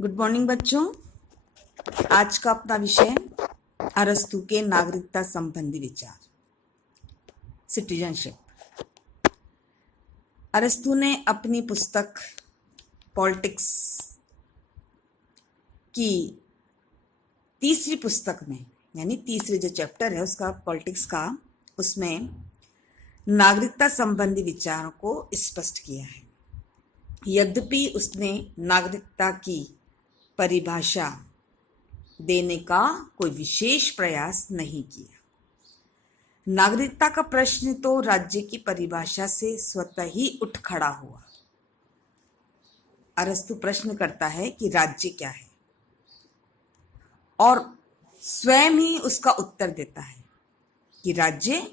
Good morning बच्चों। आज का अपना विषय अरस्तु के नागरिकता संबंधी विचार, सिटीजनशिप। अरस्तु ने अपनी पुस्तक पॉलिटिक्स की तीसरी पुस्तक में, यानी तीसरे जो चैप्टर है उसका पॉलिटिक्स का, उसमें नागरिकता संबंधी विचारों को स्पष्ट किया है। यद्यपि उसने नागरिकता की परिभाषा देने का कोई विशेष प्रयास नहीं किया। नागरिकता का प्रश्न तो राज्य की परिभाषा से स्वतः ही उठ खड़ा हुआ। अरस्तु प्रश्न करता है कि राज्य क्या है, और स्वयं ही उसका उत्तर देता है कि राज्य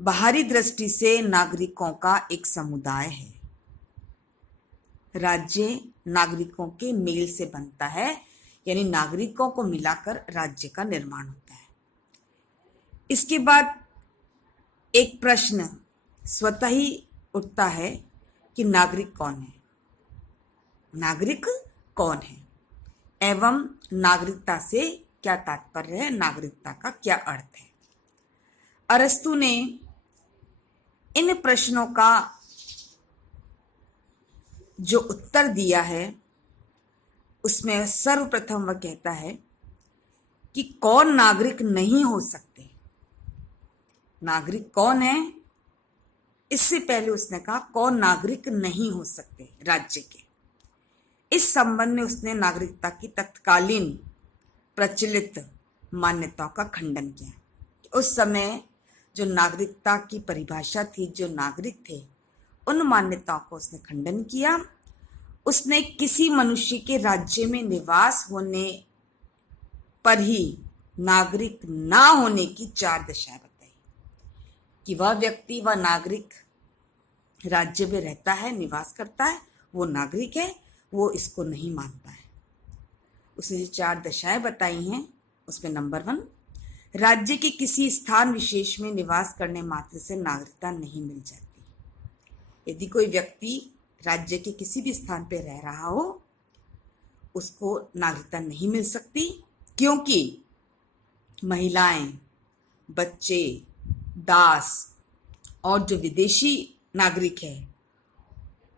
बाहरी दृष्टि से नागरिकों का एक समुदाय है। राज्य नागरिकों के मेल से बनता है, यानी नागरिकों को मिलाकर राज्य का निर्माण होता है। इसके बाद एक प्रश्न स्वतः ही उठता है कि नागरिक कौन है, नागरिक कौन है एवं नागरिकता से क्या तात्पर्य है, नागरिकता का क्या अर्थ है। अरस्तु ने इन प्रश्नों का जो उत्तर दिया है उसमें सर्वप्रथम वह कहता है कि कौन नागरिक नहीं हो सकते। नागरिक कौन है, इससे पहले उसने कहा कौन नागरिक नहीं हो सकते राज्य के। इस संबंध में उसने नागरिकता की तत्कालीन प्रचलित मान्यताओं का खंडन किया। उस समय जो नागरिकता की परिभाषा थी, जो नागरिक थे, उन मान्यताओं को उसने खंडन किया। उसने किसी मनुष्य के राज्य में निवास होने पर ही नागरिक ना होने की 4 दशाएं बताई कि वह व्यक्ति, वह नागरिक राज्य में रहता है, निवास करता है, वो नागरिक है, वो इसको नहीं मानता है। उसने जो 4 दशाएं बताई हैं उसमें नंबर 1, राज्य के किसी स्थान विशेष में निवास करने मात्र से नागरिकता नहीं मिल जाती। यदि कोई व्यक्ति राज्य के किसी भी स्थान पर रह रहा हो, उसको नागरिकता नहीं मिल सकती, क्योंकि महिलाएं, बच्चे, दास और जो विदेशी नागरिक है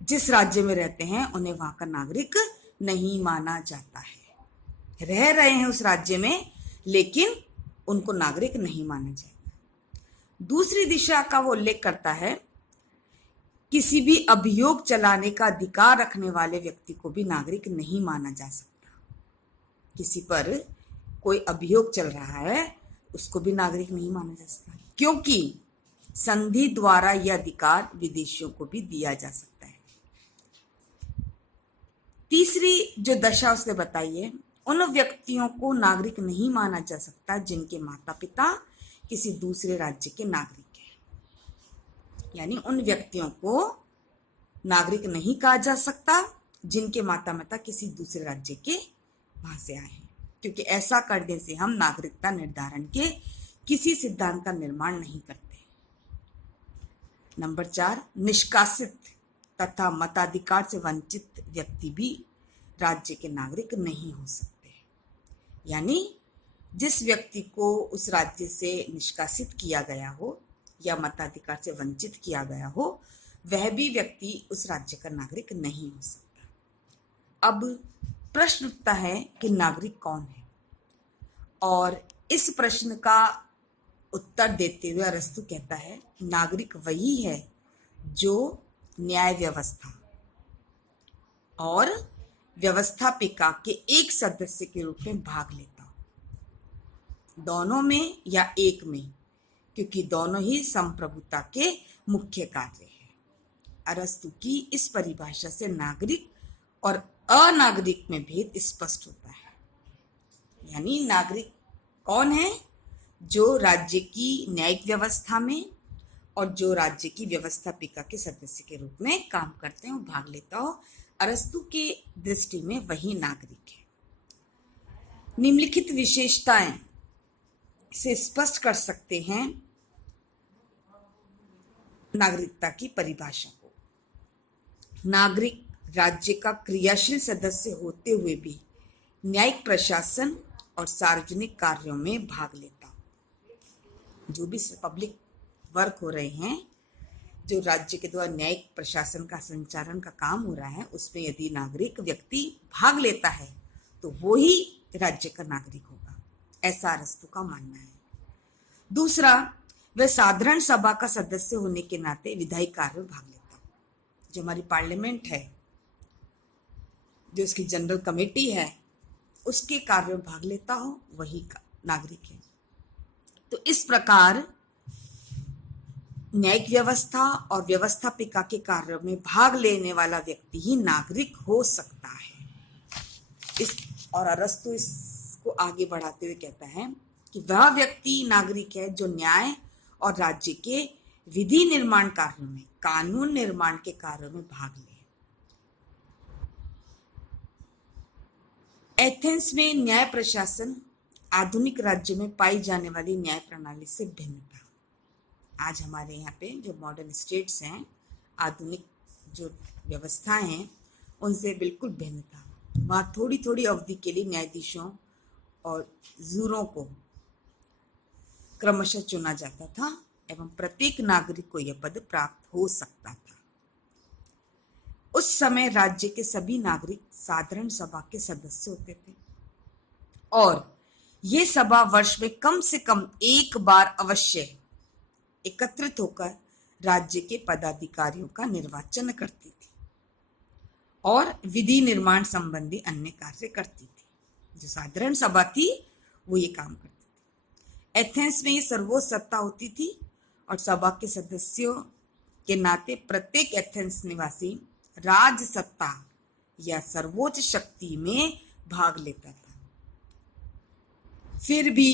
जिस राज्य में रहते हैं, उन्हें वहां का नागरिक नहीं माना जाता है। रह रहे हैं उस राज्य में, लेकिन उनको नागरिक नहीं माना जाएगा। दूसरी दिशा का वो उल्लेख करता है, किसी भी अभियोग चलाने का अधिकार रखने वाले व्यक्ति को भी नागरिक नहीं माना जा सकता। किसी पर कोई अभियोग चल रहा है, उसको भी नागरिक नहीं माना जा सकता, क्योंकि संधि द्वारा यह अधिकार विदेशियों को भी दिया जा सकता है। तीसरी जो दशा उसने बताई है, उन व्यक्तियों को नागरिक नहीं माना जा सकता जिनके माता पिता किसी दूसरे राज्य के नागरिक हैं। यानी उन व्यक्तियों को नागरिक नहीं कहा जा सकता जिनके माता पिता किसी दूसरे राज्य के वहां से आए हैं, क्योंकि ऐसा करने से हम नागरिकता निर्धारण के किसी सिद्धांत का निर्माण नहीं करते। नंबर 4, निष्कासित तथा मताधिकार से वंचित व्यक्ति भी राज्य के नागरिक नहीं हो सकते। यानी जिस व्यक्ति को उस राज्य से निष्कासित किया गया हो या मताधिकार से वंचित किया गया हो, वह भी व्यक्ति उस राज्य का नागरिक नहीं हो सकता। अब प्रश्न उठता है कि नागरिक कौन है, और इस प्रश्न का उत्तर देते हुए अरस्तु कहता है, नागरिक वही है जो न्याय व्यवस्था और व्यवस्थापिका के एक सदस्य के रूप में भाग लेता हो, दोनों में या एक में, क्योंकि दोनों ही संप्रभुता के मुख्य कार्य हैं। अरस्तु की इस परिभाषा से नागरिक और अनागरिक में भेद स्पष्ट होता है। यानी नागरिक कौन है, जो राज्य की न्यायिक व्यवस्था में और जो राज्य की व्यवस्थापिका के सदस्य के रूप में काम करते हैं, भाग लेता हो। अरस्तु की दृष्टि में वही नागरिक है। निम्नलिखित विशेषताएं से स्पष्ट कर सकते हैं नागरिकता की परिभाषा को। नागरिक राज्य का क्रियाशील सदस्य होते हुए भी न्यायिक प्रशासन और सार्वजनिक कार्यों में भाग लेता हूँ। जो भी पब्लिक वर्क हो रहे हैं, जो राज्य के द्वारा न्यायिक प्रशासन का संचालन का काम हो रहा है, उसमें यदि नागरिक व्यक्ति भाग लेता है तो वो ही राज्य का नागरिक होगा, ऐसा अरस्तु का मानना है। दूसरा, वह साधारण सभा का सदस्य होने के नाते विधायी कार्य में भाग लेता हूँ। जो हमारी पार्लियामेंट है, जो इसकी जनरल कमेटी है, उसके कार्यों में भाग लेता हूँ, वही नागरिक है। तो इस प्रकार न्यायिक व्यवस्था और व्यवस्थापिका के कार्यों में भाग लेने वाला व्यक्ति ही नागरिक हो सकता है। और अरस्तु इसको आगे बढ़ाते हुए कहता है कि वह व्यक्ति नागरिक है जो न्याय और राज्य के विधि निर्माण कार्यों में, कानून निर्माण के कार्यों में भाग ले। एथेंस में न्याय प्रशासन आधुनिक राज्य में पाई जाने वाली न्याय प्रणाली से भिन्न था। आज हमारे यहाँ पे जो मॉडर्न स्टेट्स हैं, आधुनिक जो व्यवस्थाएं हैं, उनसे बिल्कुल भिन्न था। वहाँ थोड़ी थोड़ी अवधि के लिए न्यायाधीशों और जूरों को क्रमशः चुना जाता था एवं प्रत्येक नागरिक को यह पद प्राप्त हो सकता था। उस समय राज्य के सभी नागरिक साधारण सभा के सदस्य होते थे और ये सभा वर्ष में कम से कम एक बार अवश्य एकत्रित होकर राज्य के पदाधिकारियों का निर्वाचन करती थी और विधि निर्माण संबंधी अन्य कार्य करती थी। जो साधारण सभा थी वो ये काम करती थी। एथेंस में ये सर्वोच्च सत्ता होती थी और सभा के सदस्यों के नाते प्रत्येक एथेंस निवासी राज सत्ता या सर्वोच्च शक्ति में भाग लेता था। फिर भी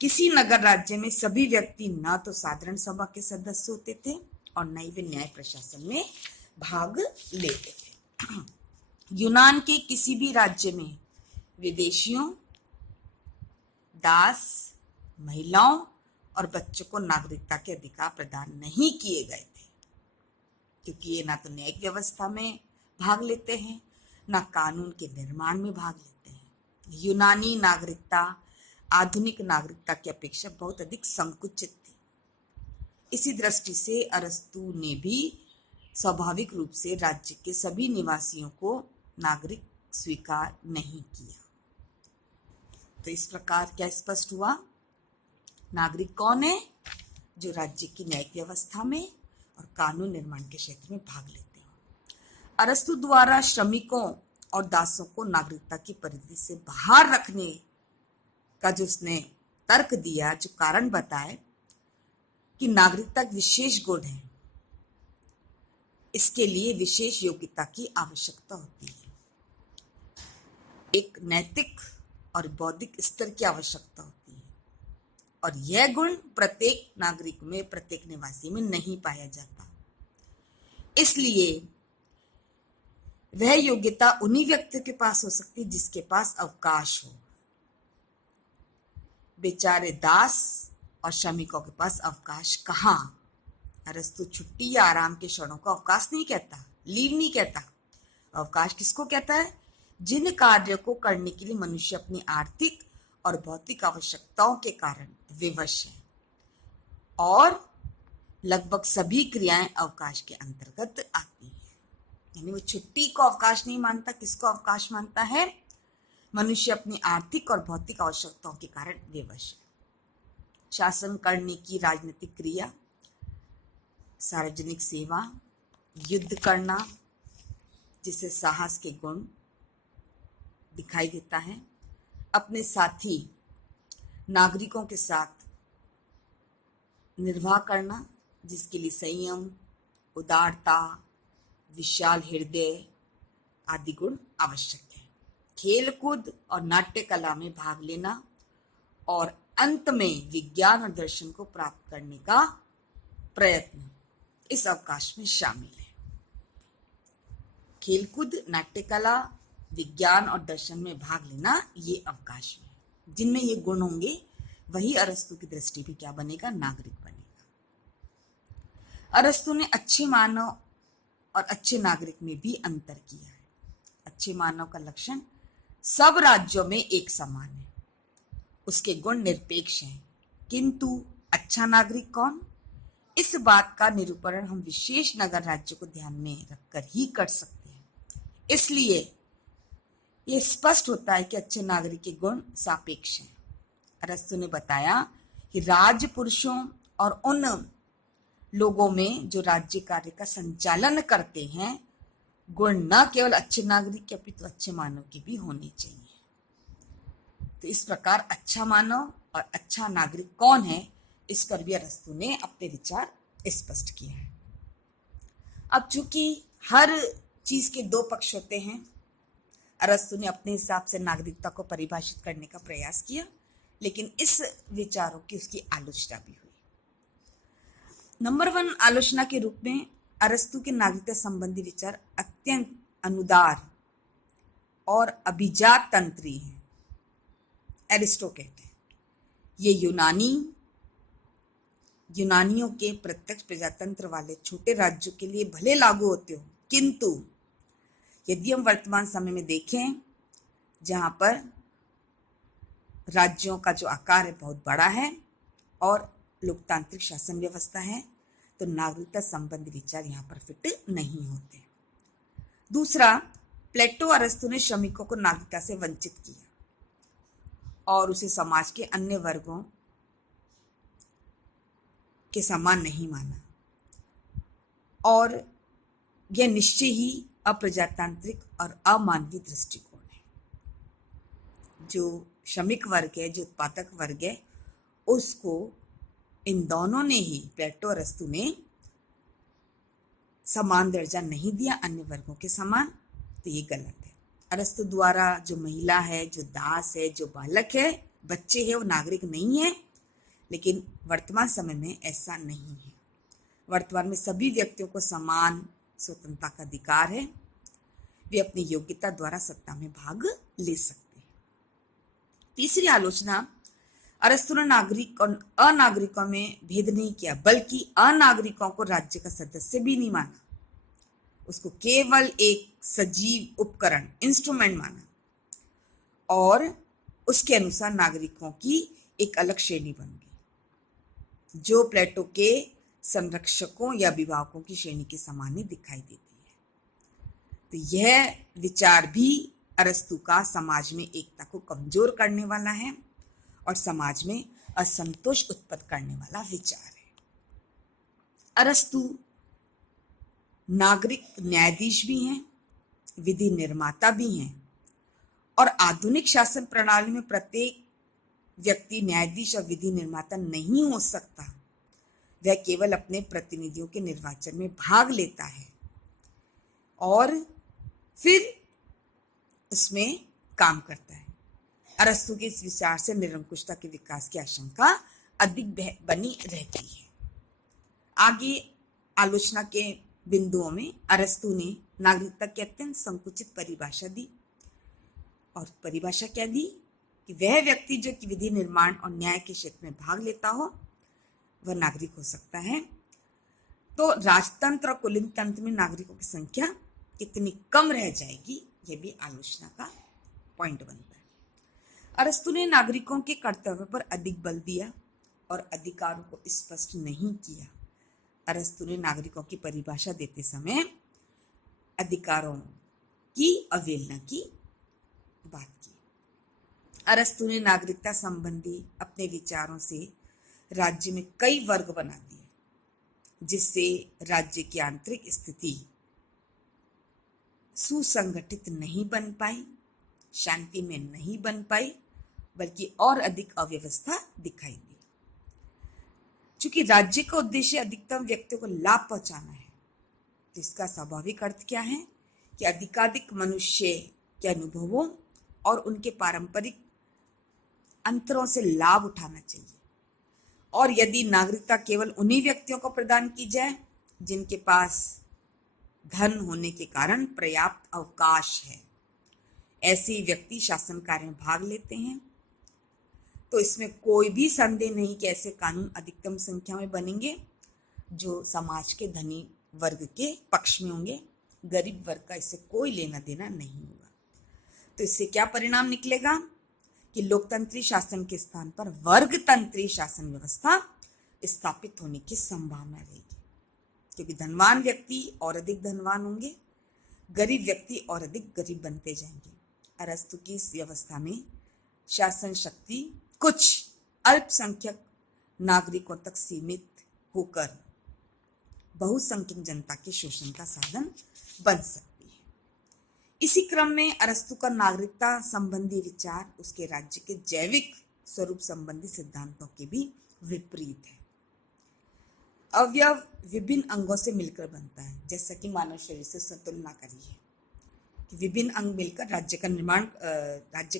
किसी नगर राज्य में सभी व्यक्ति न तो साधारण सभा के सदस्य होते थे और न ही वे न्याय प्रशासन में भाग लेते थे। यूनान के किसी भी राज्य में विदेशियों, दास, महिलाओं और बच्चों को नागरिकता के अधिकार प्रदान नहीं किए गए थे, क्योंकि ये ना तो न्यायिक व्यवस्था में भाग लेते हैं, ना कानून के निर्माण में भाग लेते हैं। यूनानी नागरिकता आधुनिक नागरिकता की अपेक्षा बहुत अधिक संकुचित थी। इसी दृष्टि से अरस्तु ने भी स्वाभाविक रूप से राज्य के सभी निवासियों को नागरिक स्वीकार नहीं किया। तो इस प्रकार क्या स्पष्ट हुआ? नागरिक कौन है? जो राज्य की न्यायिक व्यवस्था में और कानून निर्माण के क्षेत्र में भाग लेते हैं। अरस्तु द्वारा श्रमिकों और दासों को नागरिकता की परिधि से बाहर रखने का जो उसने तर्क दिया, जो कारण बताए कि नागरिकता एक विशेष गुण है, इसके लिए विशेष योग्यता की आवश्यकता होती है। एक नैतिक और बौद्धिक स्तर की आवश्यकता होती है और यह गुण प्रत्येक नागरिक में, प्रत्येक निवासी में नहीं पाया जाता। इसलिए वह योग्यता उन्हीं व्यक्तियों के पास हो सकती है जिसके पास अवकाश हो। बेचारे दास और श्रमिकों के पास अवकाश कहाँ? अरस्तु छुट्टी या आराम के क्षणों को अवकाश नहीं कहता, लीव नहीं कहता। अवकाश किसको कहता है? जिन कार्यों को करने के लिए मनुष्य अपनी आर्थिक और भौतिक आवश्यकताओं के कारण विवश है, और लगभग सभी क्रियाएं अवकाश के अंतर्गत आती हैं। यानी वो छुट्टी को अवकाश नहीं मानता। किसको अवकाश मानता है? मनुष्य अपनी आर्थिक और भौतिक आवश्यकताओं के कारण विवश है। शासन करने की राजनीतिक क्रिया, सार्वजनिक सेवा, युद्ध करना जिसे साहस के गुण दिखाई देता है, अपने साथी नागरिकों के साथ निर्वाह करना जिसके लिए संयम, उदारता, विशाल हृदय आदि गुण आवश्यक है। खेलकूद और नाट्य कला में भाग लेना और अंत में विज्ञान और दर्शन को प्राप्त करने का प्रयत्न इस अवकाश में शामिल है। खेलकूद, नाट्य कला, विज्ञान और दर्शन में भाग लेना ये अवकाश में है। जिनमें ये गुण होंगे वही अरस्तु की दृष्टि भी क्या बनेगा? नागरिक बनेगा। अरस्तु ने अच्छे मानव और अच्छे नागरिक में भी अंतर किया है। अच्छे मानव का लक्षण सब राज्यों में एक समान है, उसके गुण निरपेक्ष हैं, किंतु अच्छा नागरिक कौन, इस बात का निरूपण हम विशेष नगर राज्य को ध्यान में रखकर ही कर सकते हैं। इसलिए ये स्पष्ट होता है कि अच्छे नागरिक के गुण सापेक्ष हैं। अरस्तु ने बताया कि राज्य पुरुषों और उन लोगों में जो राज्य कार्य का संचालन करते हैं, गुण न केवल अच्छे नागरिक के अपितु अच्छे मानव के भी होने चाहिए। तो इस प्रकार अच्छा मानव और अच्छा नागरिक कौन है, इस पर भी अरस्तु ने अपने विचार स्पष्ट किया है। अब चूंकि हर चीज के दो पक्ष होते हैं, अरस्तु ने अपने हिसाब से नागरिकता को परिभाषित करने का प्रयास किया, लेकिन इस विचारों की उसकी आलोचना भी हुई। नंबर 1 आलोचना के रूप में अरस्तु के नागरिकता संबंधी विचार अत्यंत अनुदार और अभिजात तंत्री हैं। एरिस्टो कहते हैं ये यूनानियों के प्रत्यक्ष प्रजातंत्र वाले छोटे राज्यों के लिए भले लागू होते हो, किंतु यदि हम वर्तमान समय में देखें जहां पर राज्यों का जो आकार है बहुत बड़ा है और लोकतांत्रिक शासन व्यवस्था है, तो नागरिकता संबंधी विचार यहाँ पर फिट नहीं होते। दूसरा, प्लेटो अरस्तु ने श्रमिकों को नागरिकता से वंचित किया और उसे समाज के अन्य वर्गों के समान नहीं माना, और यह निश्चय ही अप्रजातांत्रिक और अमानवीय दृष्टिकोण है। जो श्रमिक वर्ग है, जो उत्पादक वर्ग है, उसको इन दोनों ने ही, प्लेटो और अरस्तु ने, समान दर्जा नहीं दिया अन्य वर्गों के समान, तो ये गलत है। अरस्तु द्वारा जो महिला है, जो दास है, जो बालक है, बच्चे है, वो नागरिक नहीं है, लेकिन वर्तमान समय में ऐसा नहीं है। वर्तमान में सभी व्यक्तियों को समान स्वतंत्रता का अधिकार है, वे अपनी योग्यता द्वारा सत्ता में भाग ले सकते हैं। तीसरी आलोचना, अरस्तु ने नागरिक और अनागरिकों में भेद नहीं किया, बल्कि अनागरिकों को राज्य का सदस्य भी नहीं माना, उसको केवल एक सजीव उपकरण, इंस्ट्रूमेंट माना, और उसके अनुसार नागरिकों की एक अलग श्रेणी बन गई, जो प्लेटो के संरक्षकों या अभिभावकों की श्रेणी के समान ही दिखाई देती है। तो यह विचार भी अरस्तु का समाज में एकता को कमजोर करने वाला है और समाज में असंतोष उत्पन्न करने वाला विचार है। अरस्तु नागरिक न्यायाधीश भी हैं, विधि निर्माता भी हैं, और आधुनिक शासन प्रणाली में प्रत्येक व्यक्ति न्यायाधीश और विधि निर्माता नहीं हो सकता। वह केवल अपने प्रतिनिधियों के निर्वाचन में भाग लेता है और फिर उसमें काम करता है। अरस्तु के इस विचार से निरंकुशता के विकास की आशंका अधिक बनी रहती है। आगे आलोचना के बिंदुओं में अरस्तु ने नागरिकता की अत्यंत संकुचित परिभाषा दी, और परिभाषा क्या दी कि वह व्यक्ति जो कि विधि निर्माण और न्याय के क्षेत्र में भाग लेता हो वह नागरिक हो सकता है। तो राजतंत्र और कुलीन तंत्र में नागरिकों की संख्या कितनी कम रह जाएगी, यह भी आलोचना का पॉइंट बनता है। अरस्तु ने नागरिकों के कर्तव्य पर अधिक बल दिया और अधिकारों को स्पष्ट नहीं किया। अरस्तु ने नागरिकों की परिभाषा देते समय अधिकारों की अवहेलना की बात की। अरस्तु ने नागरिकता संबंधी अपने विचारों से राज्य में कई वर्ग बना दिए, जिससे राज्य की आंतरिक स्थिति सुसंगठित नहीं बन पाई, शांति में नहीं बन पाई, बल्कि और अधिक अव्यवस्था दिखाई दी। चूंकि राज्य का उद्देश्य अधिकतम व्यक्तियों को लाभ पहुंचाना है, तो इसका स्वाभाविक अर्थ क्या है कि अधिकाधिक मनुष्य के अनुभवों और उनके पारंपरिक अंतरों से लाभ उठाना चाहिए। और यदि नागरिकता केवल उन्हीं व्यक्तियों को प्रदान की जाए जिनके पास धन होने के कारण पर्याप्त अवकाश है, ऐसे व्यक्ति शासन कार्य में भाग लेते हैं, तो इसमें कोई भी संदेह नहीं कि ऐसे कानून अधिकतम संख्या में बनेंगे जो समाज के धनी वर्ग के पक्ष में होंगे, गरीब वर्ग का इससे कोई लेना देना नहीं होगा। तो इससे क्या परिणाम निकलेगा कि लोकतंत्री शासन के स्थान पर वर्गतंत्री शासन व्यवस्था स्थापित होने की संभावना रहेगी, क्योंकि धनवान व्यक्ति और अधिक धनवान होंगे, गरीब व्यक्ति और अधिक गरीब बनते जाएंगे। अरस्तु की इस व्यवस्था में शासन शक्ति कुछ अल्पसंख्यक नागरिकों तक सीमित होकर बहुसंख्यक जनता के शोषण का साधन बन सकती है। इसी क्रम में अरस्तु का नागरिकता संबंधी विचार उसके राज्य के जैविक स्वरूप संबंधी सिद्धांतों के भी विपरीत है। अवयव विभिन्न अंगों से मिलकर बनता है, जैसा कि मानव शरीर से तुलना करी है कि विभिन्न अंग मिलकर राज्य का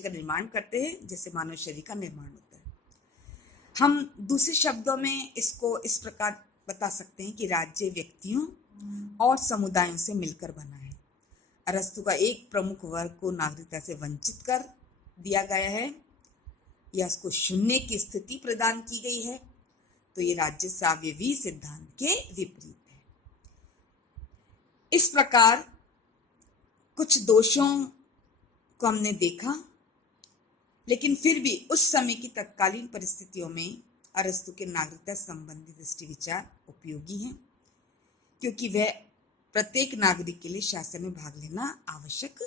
निर्माण करते हैं, जैसे मानव शरीर का निर्माण होता है। हम दूसरे शब्दों में इसको इस प्रकार बता सकते हैं कि राज्य व्यक्तियों और समुदायों से मिलकर बना है। अरस्तु का एक प्रमुख वर्ग को नागरिकता से वंचित कर दिया गया है या उसको शून्य की स्थिति प्रदान की गई है, तो ये राज्य साम्यवी सिद्धांत के विपरीत है। इस प्रकार कुछ दोषों को हमने देखा, लेकिन फिर भी उस समय की तत्कालीन परिस्थितियों में अरस्तु के नागरिकता संबंधी दृष्टि विचार उपयोगी हैं, क्योंकि वह प्रत्येक नागरिक के लिए शासन में भाग लेना आवश्यक